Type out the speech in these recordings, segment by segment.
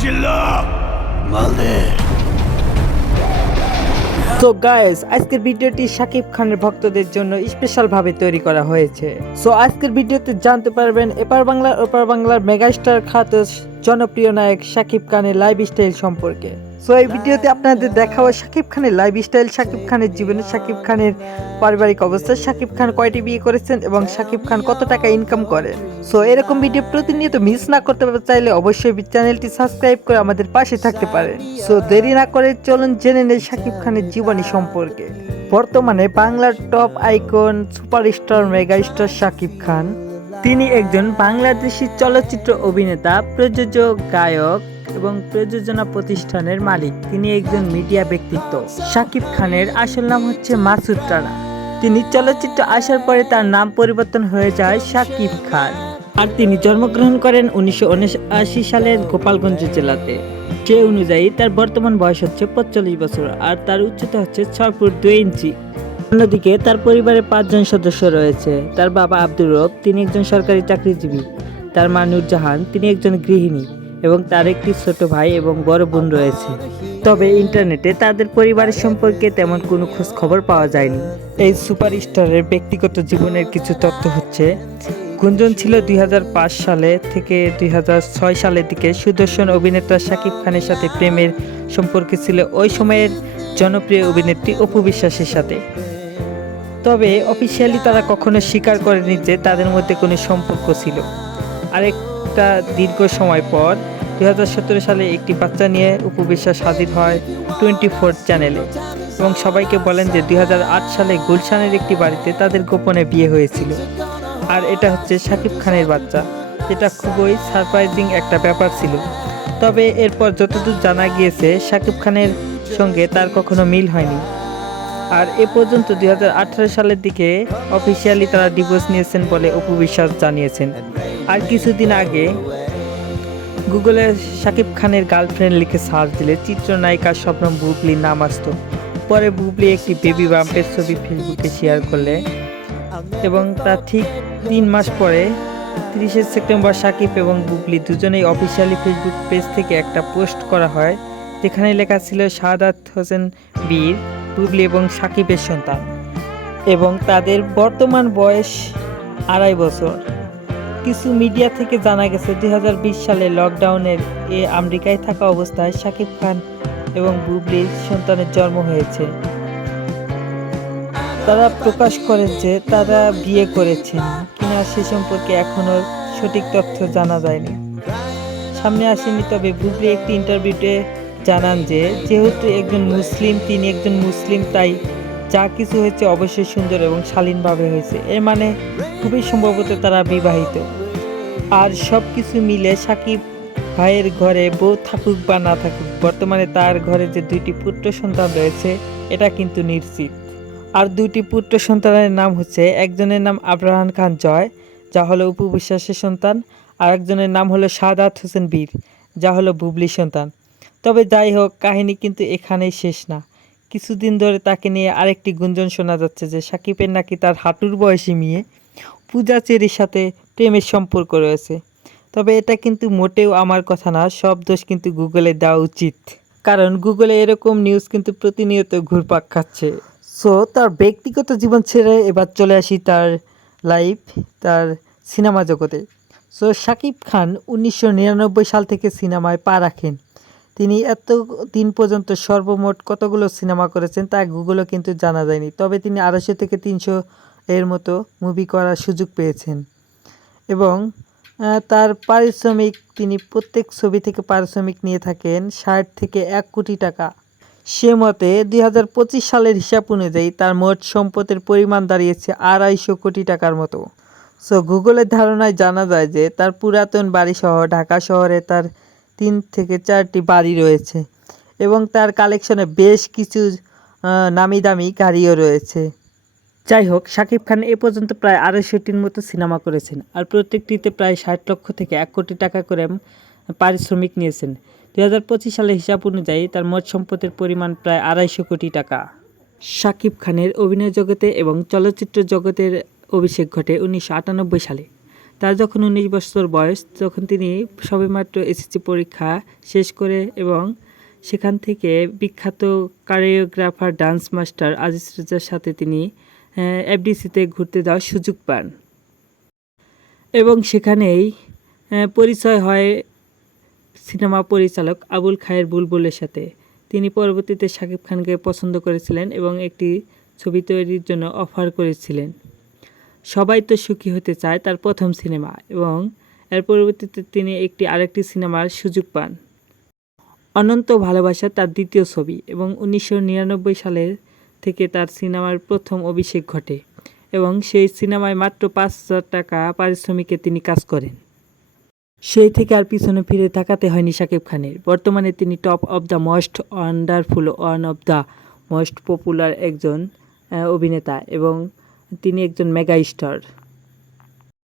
चिल्ला माल दे। So guys, আজকের ভিডিওটি শাকিব খানের ভক্তদের জন্য স্পেশাল ভাবে তৈরি করা হয়েছে। সো আজকের ভিডিওতে জানতে পারবেন এপার বাংলার ওপার বাংলার মেগাস্টার খ্যাত জনপ্রিয় নায়ক শাকিব খানের লাইফস্টাইল সম্পর্কে। সো এই ভিডিওতে আপনাদের দেখাবো শাকিব খানের লাইফস্টাইল, শাকিব খানের জীবনে, শাকিব খানের পারিবারিক অবস্থা, শাকিব খান কয়টি বিয়ে করেছেন এবং শাকিব খান কত টাকা ইনকাম করেন। সো এরকম ভিডিও প্রতিনিয়ত মিস না করতে চাইলে অবশ্যই চ্যানেলটি সাবস্ক্রাইব করে আমাদের পাশে থাকতে পারেন। সো দেরি না করে চলুন জেনে নেই শাকিব খানের জীবনী সম্পর্কে। বর্তমানে বাংলার top icon superstar megastar Shakib Khan. তিনি একজন বাংলাদেশি চলচ্চিত্র অভিনেতা, প্রযোজক, গায়ক এবং প্রযোজনা প্রতিষ্ঠানের মালিক। তিনি একজন মিডিয়া ব্যক্তিত্ব। শাকিব খানের আসল নাম হচ্ছে মাসুদ রানা। তিনি চলচ্চিত্র আসার পরে তার নাম পরিবর্তন হয়ে যায় শাকিব খান। আর তিনি জন্মগ্রহণ করেন 1979 সালের গোপালগঞ্জ জেলাতে। সে অনুযায়ী তার বর্তমান বয়স হচ্ছে 45 বছর আর তার উচ্চতা হচ্ছে 6 ফুট 2 ইঞ্চি। অন্যদিকে তার পরিবারে 5 জন সদস্য রয়েছে। তার বাবা আব্দুর রব, তিনি একজন সরকারি চাকরিজীবী। তার মা নূরজাহান, তিনি একজন গৃহিণী এবং তার একটি ছোট ভাই এবং বড় বোন রয়েছে। তবে ইন্টারনেটে তাদের পরিবারের সম্পর্কে তেমন কোনো খোঁজ খবর পাওয়া যায়নি। এই সুপারস্টারের ব্যক্তিগত জীবনের কিছু তথ্য হচ্ছে, গুঞ্জন ছিল 2005 সালে থেকে 2006 সালের দিকে সুদর্শন অভিনেতা শাকিব খানের সাথে প্রেমের সম্পর্ক ছিল ওই সময়ের জনপ্রিয় অভিনেত্রী অপু বিশ্বাসের সাথে। তবে অফিসিয়ালি তারা কখনো স্বীকার করেনি যে তাদের মধ্যে কোনো সম্পর্ক ছিল। আরেকটা দীর্ঘ সময় পর 2017 সালে একটি বাচ্চা নিয়ে অপু বিশ্বাস হাজির হয় 24 চ্যানেলে এবং সবাইকে বলেন যে 2008 সালে গুলশানের একটি বাড়িতে তাদের গোপনে বিয়ে হয়েছিল। আর এটা হচ্ছে শাকিব খানের বাচ্চা, যেটা খুবই সারপ্রাইজিং একটা ব্যাপার ছিল। তবে এরপর যতদূর জানা গিয়েছে শাকিব খানের সঙ্গে তার কখনো মিল হয়নি। আর এ পর্যন্ত 2018 সালের দিকে অফিসিয়ালি তারা ডিভোর্স নিয়েছেন বলে অপু বিশ্বাস জানিয়েছেন। আর কিছুদিন আগে গুগলে শাকিব খানের গার্লফ্রেন্ড লিখে সার্চ দিলে চিত্রনায়িকা শবনম বুবলির নাম আসতো। পরে বুবলি একটি বেবি বাম্পের ছবি ফেসবুকে শেয়ার করলে এবং তার ঠিক 3 মাস পরে 30 সেপ্টেম্বর শাকিব এবং বুবলি দুজনেই অফিসিয়ালি ফেসবুক পেজ থেকে একটা পোস্ট করা হয়, যেখানে লেখা ছিল শাহাদাত হোসেন বীর, বুবলি এবং শাকিবের সন্তান এবং তাদের বর্তমান বয়স 2.5 বছর। কিছু মিডিয়া থেকে জানা গেছে 2020 সালে লকডাউনের আমেরিকায় থাকা অবস্থায় শাকিব খান এবং বুবলির সন্তানের জন্ম হয়েছে। তারা প্রকাশ করে যে তারা বিয়ে করেছেন কিনা সে সম্পর্কে এখনো সঠিক তথ্য জানা যায়নি, সামনে আসেনি। তবে বুবলি একটি ইন্টারভিউতে জানান যে যেহেতু একজন মুসলিম, তিনি একজন মুসলিম, তাই যা কিছু হয়েছে অবশ্যই সুন্দর এবং শালীনভাবে হয়েছে। এর মানে খুবই সম্ভবত তারা বিবাহিত। আর সব কিছু মিলে শাকিব ভাইয়ের ঘরে বউ থাকুক বা না থাকুক, বর্তমানে তার ঘরে যে 2টি পুত্র সন্তান রয়েছে এটা কিন্তু নিশ্চিত। আর 2টি পুত্র সন্তানের নাম হচ্ছে, একজনের নাম আবরাহান খান জয়, যা হলো অপু বিশ্বাসের সন্তান, আর একজনের নাম হলো শাহাদাত হোসেন বীর, যা হলো বুবলির সন্তান। তবে যাই হোক, কাহিনী কিন্তু এখানেই শেষ না। কিছুদিন ধরে তাকে নিয়ে আরেকটি গুঞ্জন শোনা যাচ্ছে যে শাকিবের নাকি তার হাঁটুর বয়সী মেয়ে পূজা চেরির সাথে প্রেমের সম্পর্ক রয়েছে। তবে এটা কিন্তু মোটেও আমার কথা না, সব দোষ কিন্তু গুগলে দেওয়া উচিত, কারণ গুগলে এরকম নিউজ কিন্তু প্রতিনিয়ত ঘুরপাক খাচ্ছে। সো তার ব্যক্তিগত জীবন ছেড়ে এবার চলে আসি তার লাইফ, তার সিনেমা জগতে। সো শাকিব খান 1999 সাল থেকে সিনেমায় পা রাখেন। তিনি এত দিন পর্যন্ত সর্বমোট কতগুলো সিনেমা করেছেন তা গুগলে কিন্তু জানা যায়নি। তবে তিনি 250 থেকে 300 এর মতো মুভি করার সুযোগ পেয়েছেন এবং তার পারিশ্রমিক, তিনি প্রত্যেক ছবি থেকে পারিশ্রমিক নিয়ে থাকেন 60 থেকে 1 কোটি টাকা। সে মতে 2025 সালের হিসাব অনুযায়ী তার মোট সম্পদের পরিমাণ দাঁড়িয়েছে 250 কোটি টাকার মতো। সো গুগলের ধারণায় জানা যায় যে তার পুরাতন বাড়িসহ ঢাকা শহরে তার 3 থেকে 4টি বাড়ি রয়েছে এবং তার কালেকশনে বেশ কিছু নামি দামি গাড়িও রয়েছে। যাই হোক, শাকিব খান এ পর্যন্ত প্রায় 250টির মতো সিনেমা করেছেন আর প্রত্যেকটিতে প্রায় 60 লক্ষ থেকে 1 কোটি টাকা করে পারিশ্রমিক নিয়েছেন। 2025 সালের হিসাব অনুযায়ী তার মোট সম্পদের পরিমাণ প্রায় 250 কোটি টাকা। শাকিব খানের অভিনয় জগতে এবং চলচ্চিত্র জগতের অভিষেক ঘটে 1998 সালে, তার যখন 19 বছর বয়স তখন তিনি সবেমাত্র এসএসসি পরীক্ষা শেষ করে এবং সেখান থেকে বিখ্যাত কোরিওগ্রাফার ডান্স মাস্টার আজিজ রেজার সাথে তিনি এফডিসিতে ঘুরতে যাওয়ার সুযোগ পান এবং সেখানেই পরিচয় হয় সিনেমা পরিচালক আবুল খায়ের বুলবুলের সাথে। তিনি পরবর্তীতে শাকিব খানকে পছন্দ করেছিলেন এবং একটি ছবি তৈরির জন্য অফার করেছিলেন। সবাই তো সুখী হতে চায় তার প্রথম সিনেমা এবং এর পরবর্তীতে তিনি আরেকটি সিনেমার সুযোগ পান। অনন্ত ভালোবাসা তার দ্বিতীয় ছবি এবং 1999 সালে থেকে তার সিনেমার প্রথম অভিষেক ঘটে এবং সেই সিনেমায় মাত্র 5,000 টাকা পারিশ্রমিকে তিনি কাজ করেন। সেই থেকে আর পিছনে ফিরে তাকাতে হয়নি শাকিব খানের। বর্তমানে তিনি top of the most wonderful, one of the most popular একজন অভিনেতা এবং তিনি একজন মেগা স্টার।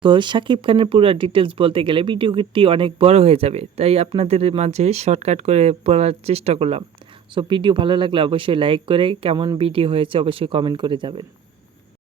তো শাকিব খানের পুরো ডিটেলস বলতে গেলে ভিডিওটি অনেক বড় হয়ে যাবে, তাই আপনাদের মাঝে শর্টকাট করে বলার চেষ্টা করলাম। সো ভিডিও ভালো লাগলে অবশ্যই লাইক করে কেমন ভিডিও হয়েছে অবশ্যই কমেন্ট করে যাবেন।